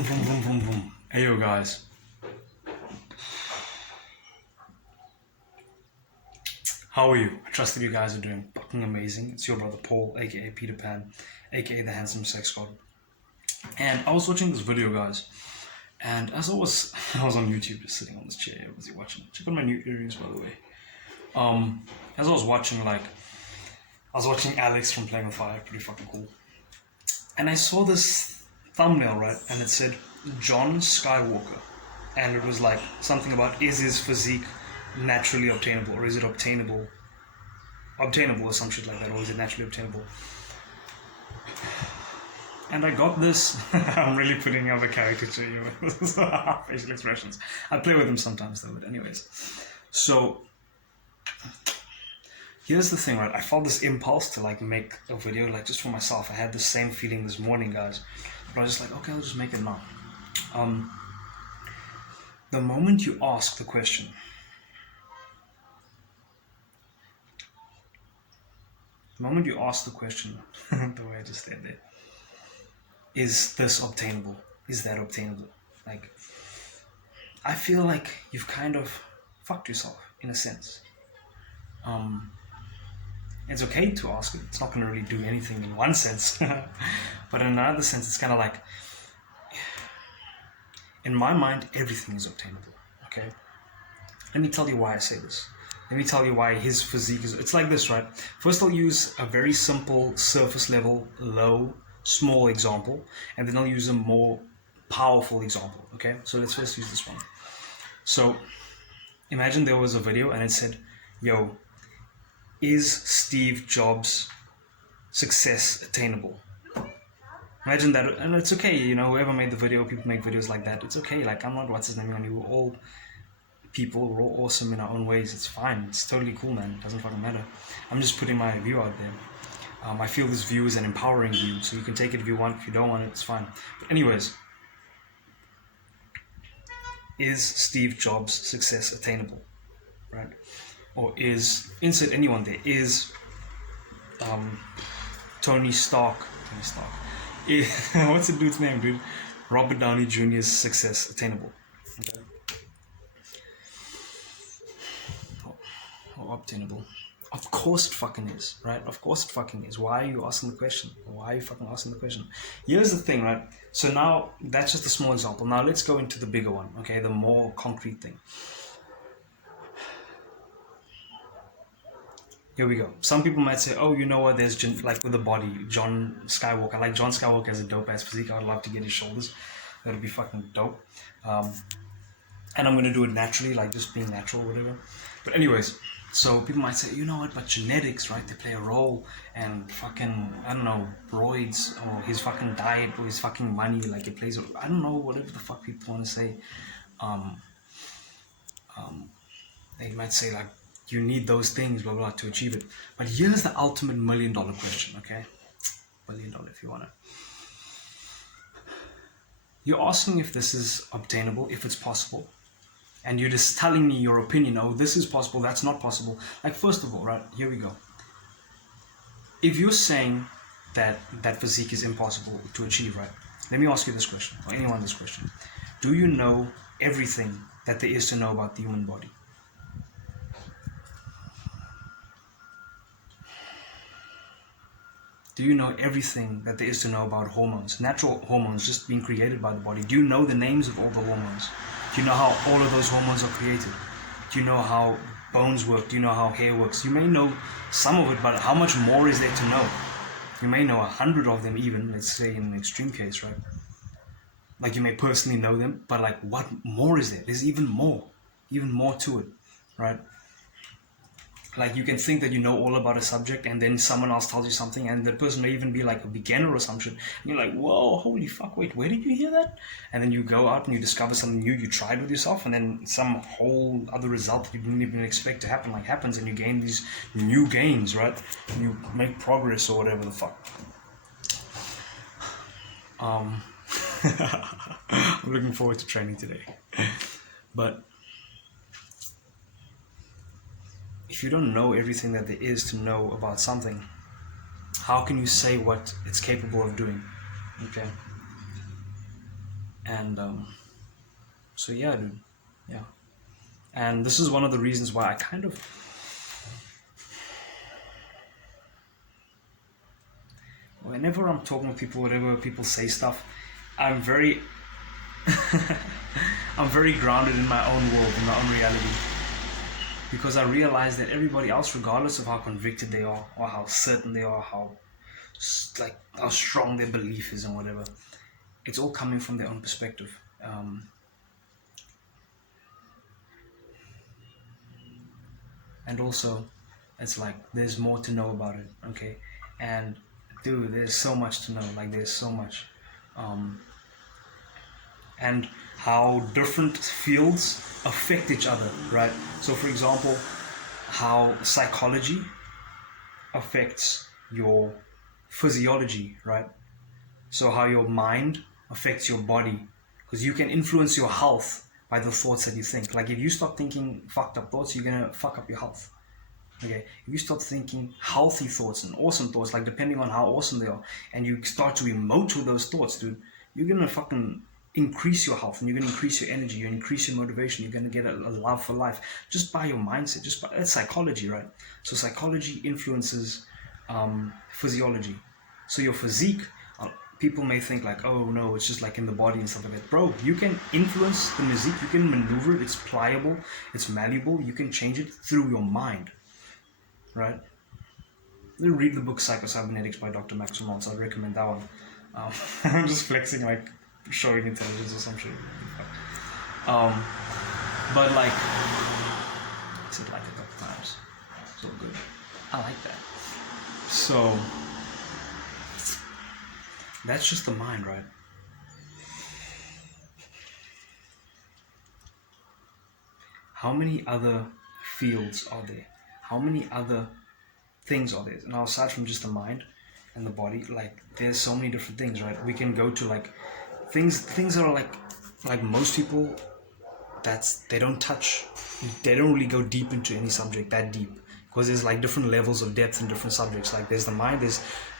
Vroom, vroom, vroom, vroom, vroom. Hey, yo, guys. How are you? I trust that you guys are doing fucking amazing. It's your brother Paul, aka Peter Pan, aka the handsome sex god. And I was watching this video, guys. And as I was on YouTube, just sitting on this chair, busy watching it. Check out my new earrings, by the way. As I was watching, I was watching Alex from Playing with Fire, pretty fucking cool. And I saw this thumbnail, right? And it said John Skywalker, and it was like something about, is his physique naturally obtainable, or is it obtainable or some shit like that, or is it naturally obtainable? And I got this. I'm really putting up a caricature here with facial expressions. I play with them sometimes though, but anyways. So here's the thing, right? I felt this impulse to make a video just for myself. I had the same feeling this morning, guys. But I was just like, okay, I'll just make it now. The moment you ask the question, the way I just said there, is this obtainable? Is that obtainable? I feel like you've kind of fucked yourself in a sense. It's okay to ask it. It's not going to really do anything in one sense. But in another sense, it's kind of like, in my mind, everything is obtainable. Okay? Let me tell you why I say this. Let me tell you why his physique is... It's like this, right? First, I'll use a very simple, surface level, low, small example. And then I'll use a more powerful example. Okay? So let's first use this one. So, imagine there was a video and it said, yo, is Steve Jobs' success attainable? Imagine that, and it's okay, whoever made the video, people make videos like that, it's okay, I'm not what's his name, we're all people, we're all awesome in our own ways, it's fine, it's totally cool, man, it doesn't fucking matter. I'm just putting my view out there. I feel this view is an empowering view, so you can take it if you want, if you don't want it, it's fine. But anyways, is Steve Jobs' success attainable, right? Or is, insert anyone there, is Tony Stark, what's the dude's name, dude? Robert Downey Jr.'s success attainable? Okay. Or obtainable? Of course it fucking is, right? Of course it fucking is. Why are you asking the question? Why are you fucking asking the question? Here's the thing, right? So now, that's just a small example. Now let's go into the bigger one, okay? The more concrete thing. Here we go. Some people might say, oh, you know what, there's, with the body, John Skywalker. John Skywalker has a dope-ass physique. I would love to get his shoulders. That would be fucking dope. And I'm going to do it naturally, just being natural or whatever. But anyways, so people might say, you know what, but genetics, right, they play a role, and fucking, I don't know, roids, or his fucking diet, or his fucking money, it plays, I don't know, whatever the fuck people want to say. They might say, you need those things, blah, blah, to achieve it. But here's the ultimate $1 million question, okay? $1 million if you want to. You're asking if this is obtainable, if it's possible. And you're just telling me your opinion, oh, this is possible, that's not possible. First of all, right, here we go. If you're saying that physique is impossible to achieve, right? Let me ask you this question, or anyone this question. Do you know everything that there is to know about the human body? Do you know everything that there is to know about hormones? Natural hormones just being created by the body. Do you know the names of all the hormones? Do you know how all of those hormones are created? Do you know how bones work? Do you know how hair works? You may know some of it, but how much more is there to know? You may know 100 of them even, let's say in an extreme case, right? You may personally know them, but what more is there? There's even more to it, right? You can think that you know all about a subject, and then someone else tells you something, and the person may even be a beginner or some shit. And you're like, whoa, holy fuck, wait, where did you hear that? And then you go out and you discover something new you tried with yourself, and then some whole other result that you didn't even expect to happen happens, and you gain these new gains, right? You make progress or whatever the fuck. I'm looking forward to training today. But if you don't know everything that there is to know about something, how can you say what it's capable of doing? Okay? And so yeah, dude, yeah. And this is one of the reasons why I kind of, whenever I'm talking with people, whatever people say stuff, I'm very I'm very grounded in my own world, in my own reality, because I realize that everybody else, regardless of how convicted they are or how certain they are, how strong their belief is and whatever, it's all coming from their own perspective. And also, it's like there's more to know about it, okay? And dude, there's so much to know. Like there's so much. And how different fields affect each other, right? So for example, how psychology affects your physiology, right? So how your mind affects your body, because you can influence your health by the thoughts that you think. Like if you start thinking fucked up thoughts, you're gonna fuck up your health. Okay, if you start thinking healthy thoughts and awesome thoughts, like depending on how awesome they are, and you start to emote with those thoughts, dude, you're gonna fucking increase your health, and you're gonna increase your energy, you increase your motivation, you're gonna get a love for life just by your mindset. That's psychology, right? So psychology influences physiology. So your physique, people may think like, oh no, it's just like in the body and stuff like that. Bro, you can influence the physique, you can maneuver it, it's pliable, it's malleable, you can change it through your mind. Right? Read the book Psycho-Cybernetics by Dr. Max Maltz. I'd recommend that one. I'm just flexing, like showing intelligence or some shit. But like, I said like a couple times. So good. I like that. So that's just the mind, right? How many other fields are there? How many other things are there? Now, aside from just the mind and the body, like there's so many different things, right? We can go to like things that are like most people, they don't really go deep into any subject that deep, because there's like different levels of depth in different subjects. Like there's the mind,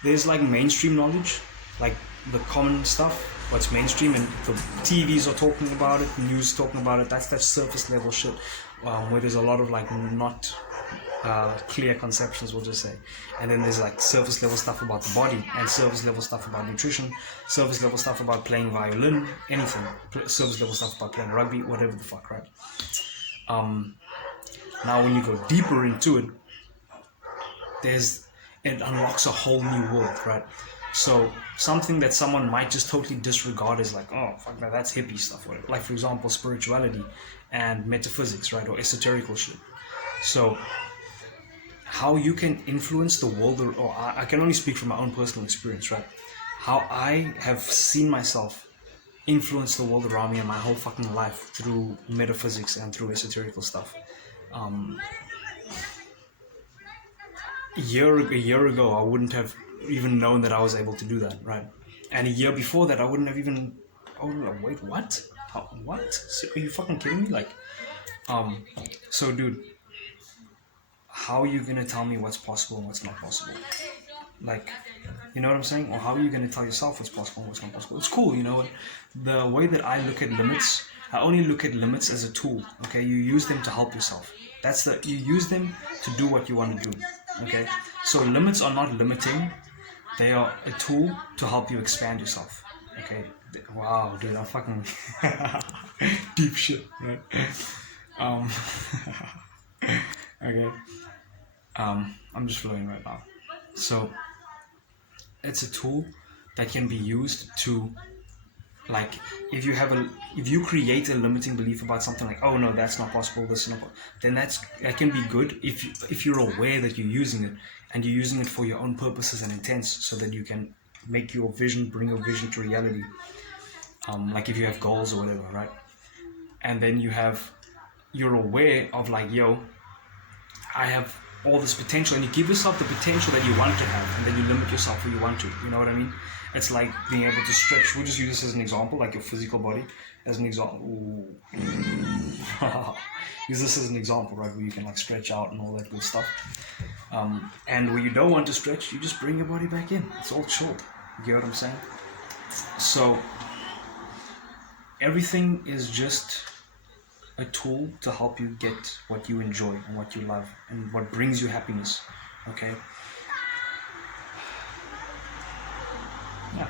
there's like mainstream knowledge, like the common stuff, what's mainstream, and the TVs are talking about it, news talking about it. That's that surface level shit, where there's a lot of like not clear conceptions, we'll just say. And then there's like surface level stuff about the body, and surface level stuff about nutrition, surface level stuff about playing violin, anything, surface level stuff about playing rugby, whatever the fuck, right? Now when you go deeper into it, it unlocks a whole new world, right? So something that someone might just totally disregard is like, oh fuck that, that's hippie stuff, whatever. Like for example, spirituality and metaphysics, right? Or esoterical shit. So how you can influence the world, or I can only speak from my own personal experience, right? How I have seen myself influence the world around me and my whole fucking life through metaphysics and through esoterical stuff. A year ago, I wouldn't have even known that I was able to do that, right? And a year before that, I wouldn't have even. Oh wait, what? What? Are you fucking kidding me? Like, so dude, how are you gonna tell me what's possible and what's not possible? Like, you know what I'm saying? Or how are you gonna tell yourself what's possible and what's not possible? It's cool, you know. The way that I look at limits, I only look at limits as a tool. Okay, you use them to help yourself. You use them to do what you want to do. Okay, so limits are not limiting; they are a tool to help you expand yourself. Okay, wow, dude, I'm fucking deep shit, right? Okay, I'm just flowing right now. So it's a tool that can be used to, like, if you create a limiting belief about something, like, oh no, that's not possible, this is not possible, then that can be good if you're aware that you're using it, and you're using it for your own purposes and intents, so that you can bring your vision to reality. Like if you have goals or whatever, right? And then you're aware of like, yo, I have all this potential, and you give yourself the potential that you want to have, and then you limit yourself where you want to. You know what I mean? It's like being able to stretch. We'll just use this as an example, like your physical body as an example. Use this as an example, right, where you can like stretch out and all that good stuff. And where you don't want to stretch, you just bring your body back in. It's all chill. You get what I'm saying? So everything is just a tool to help you get what you enjoy and what you love and what brings you happiness. Okay? Yeah,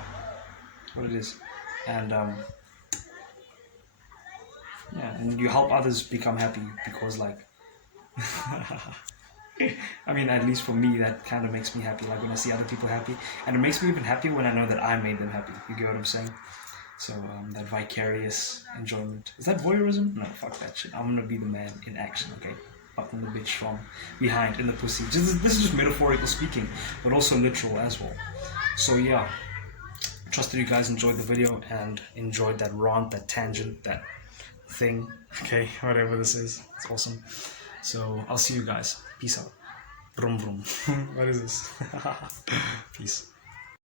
that's what it is. And yeah, and you help others become happy because, like, I mean, at least for me, that kind of makes me happy. Like when I see other people happy, and it makes me even happier when I know that I made them happy. You get what I'm saying? So that vicarious enjoyment. Is that voyeurism? No, fuck that shit. I'm gonna be the man in action, okay? Fucking the bitch from behind in the pussy. This is just metaphorical speaking, but also literal as well. So yeah, trust that you guys enjoyed the video and enjoyed that rant, that tangent, that thing. Okay, whatever this is. It's awesome. So I'll see you guys. Peace out. Vroom vroom. What is this? Peace.